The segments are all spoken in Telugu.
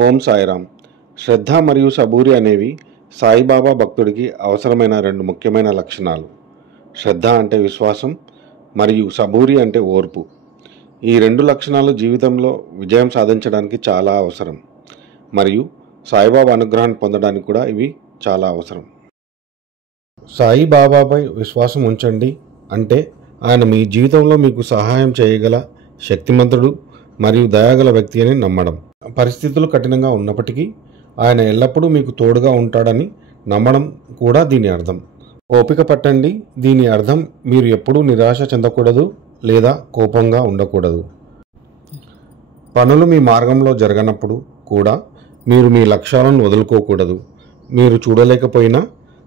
ఓం సాయిరామ్. శ్రద్ధ మరియు సబూరి అనేవి సాయిబాబా భక్తుడికి అవసరమైన రెండు ముఖ్యమైన లక్షణాలు. శ్రద్ధ అంటే విశ్వాసం మరియు సబూరి అంటే ఓర్పు. ఈ రెండు లక్షణాలు జీవితంలో విజయం సాధించడానికి చాలా అవసరం మరియు సాయిబాబా అనుగ్రహాన్ని పొందడానికి కూడా ఇవి చాలా అవసరం. సాయిబాబాపై విశ్వాసం ఉంచండి అంటే ఆయన మీ జీవితంలో మీకు సహాయం చేయగల శక్తిమంతుడు మరియు దయాగల వ్యక్తి అని నమ్మడం. పరిస్థితులు కఠినంగా ఉన్నప్పటికీ ఆయన ఎల్లప్పుడూ మీకు తోడుగా ఉంటాడని నమ్మడం కూడా దీని అర్థం. ఓపిక పట్టండి. దీని అర్థం మీరు ఎప్పుడూ నిరాశ చెందకూడదు లేదా కోపంగా ఉండకూడదు. పనులు మీ మార్గంలో జరగనప్పుడు కూడా మీరు మీ లక్ష్యాలను వదులుకోకూడదు. మీరు చూడలేకపోయినా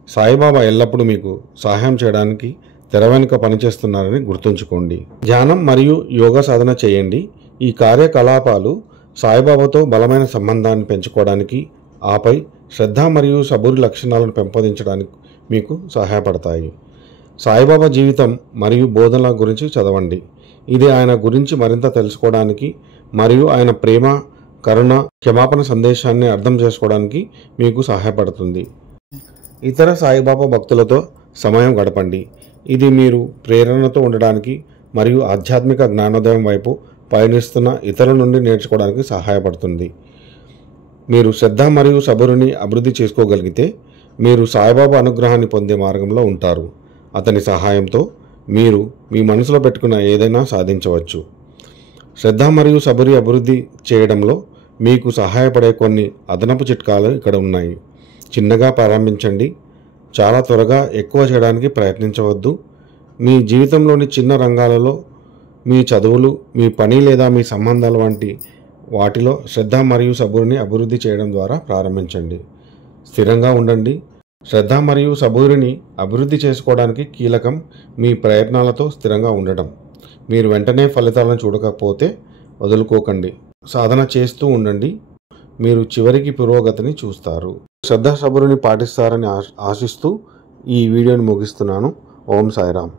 సాయిబాబా ఎల్లప్పుడూ మీకు సహాయం చేయడానికి తెర వెనుక పనిచేస్తున్నారని గుర్తుంచుకోండి. ధ్యానం మరియు యోగా సాధన చేయండి. ఈ కార్యకలాపాలు సాయిబాబాతో బలమైన సంబంధాన్ని పెంచుకోవడానికి, ఆపై శ్రద్ధ మరియు సబూరి లక్షణాలను పెంపొందించడానికి మీకు సహాయపడతాయి. సాయిబాబా జీవితం మరియు బోధనల గురించి చదవండి. ఇది ఆయన గురించి మరింత తెలుసుకోవడానికి మరియు ఆయన ప్రేమ, కరుణ, క్షమాపణ సందేశాన్ని అర్థం చేసుకోవడానికి మీకు సహాయపడుతుంది. ఇతర సాయిబాబా భక్తులతో సమయం గడపండి. ఇది మీరు ప్రేరణతో ఉండడానికి మరియు ఆధ్యాత్మిక జ్ఞానోదయం వైపు పయనిస్తున్న ఇతరుల నుండి నేర్చుకోవడానికి సహాయపడుతుంది. మీరు శ్రద్ధ మరియు సబూరిని అభివృద్ధి చేసుకోగలిగితే మీరు సాయిబాబా అనుగ్రహాన్ని పొందే మార్గంలో ఉంటారు. అతని సహాయంతో మీరు మీ మనసులో పెట్టుకున్న ఏదైనా సాధించవచ్చు. శ్రద్ధ మరియు సబూరి అభివృద్ధి చేయడంలో మీకు సహాయపడే కొన్ని అదనపు చిట్కాలు ఇక్కడ ఉన్నాయి. చిన్నగా ప్రారంభించండి. చాలా త్వరగా ఎక్కువ చేయడానికి ప్రయత్నించవద్దు. మీ జీవితంలోని చిన్న రంగాలలో, మీ చదువులు, మీ పని లేదా మీ సంబంధాల వంటి వాటిలో శ్రద్ధ మరియు సబూరిని అభివృద్ధి చేయడం ద్వారా ప్రారంభించండి. స్థిరంగా ఉండండి. శ్రద్ధ మరియు సబూరిని అభివృద్ధి చేసుకోవడానికి కీలకం మీ ప్రయత్నాలతో స్థిరంగా ఉండటం. మీరు వెంటనే ఫలితాలను చూడకపోతే వదులుకోకండి. సాధన చేస్తూ ఉండండి. మీరు చివరికి పురోగతిని చూస్తారు. శ్రద్ధ సబూరిని పాటిస్తారని ఆశిస్తూ ఈ వీడియోని ముగిస్తున్నాను. ఓం సాయిరామ్.